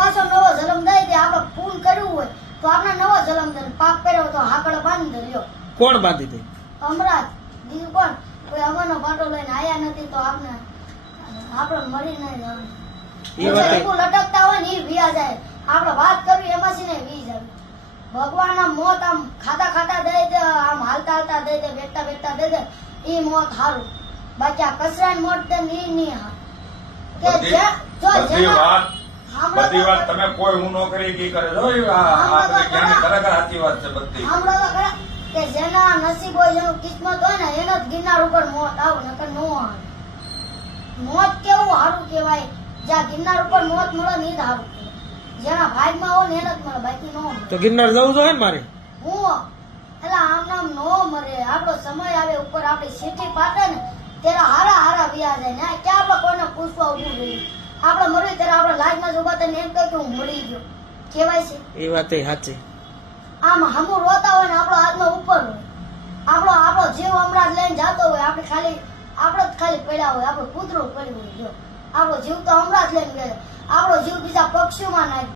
પાછો નવો જન્મ દઈ દે. આપણે પૂન કર્યું હોય તો આપણે નવો જન્મ દે, પાપ કર્યો તો હાકડ બાંધી દે. લ્યો કોણ બાંધી દે? હમણાં બીજું કોણ? કોઈ અમરનો પાટો લઈને આયા નથી તો આપણે મરી નહીં જવાનું. એ વાત લટકતા હોય ને એ વિયા જાય. આપણે વાત કરવી એમાં છે ને વી જાય. ભગવાન આમ મોત આમ ખાતા ખાતા દે દે, આમ હાલતા હાલતા દે દે, બેઠતા બેઠતા દે દે, ઈ મોત હારું. બાકી આ કચરાની મોત દે ઈ નહીં હારું. કે બધી વાત તમે કોઈ હું નો કરી કી કરે જો આ બધી જ્ઞાની ખરેખર સાચી વાત છે બધી. સાંભળો તો ખરા કે જેના નસીબ હોય, જેનું કિસ્મત હોય ને એનો જ ગિરનાર ઉપર મોત આવે, નકર નો આવે. મોત કેવું સારું કહેવાય, જ્યાં ગિરનાર ઉપર મોત મળે ને એ જ સારું કહેવાય. જેના ભાગમાં હોય ને એને જ મળે, બાકી નો મળે. તો ગિરનાર જવું જોઈએ ને મારે? હું એટલે આમ નામ નો મરે. આપણો સમય આવે ઉપર આપણી સીટી પાકે ને ત્યારે હારા હારા વ્યા જાય ને ક્યાં આપણે કોઈને પૂછવા ઉભું રહ્યું. આપણે મરવી ત્યારે આપણે લાજમાં જ ઉભા થઈને એમ કહે કે હું મરી ગયો કહેવાય છે. એ વાત સાચી. આમ હમું રોતા હોય ને આપણો હાથમાં ઉપર હોય, આપણો જીવ હમણાં જ લઈને જતો હોય, આપણે જ ખાલી પડ્યા હોય, આપણું કૂતરું પડ્યું હોય. જો આપણો જીવ તો હમણાં જ લઈને ગયો, આપણો જીવ બીજા પક્ષીઓમાં નાખી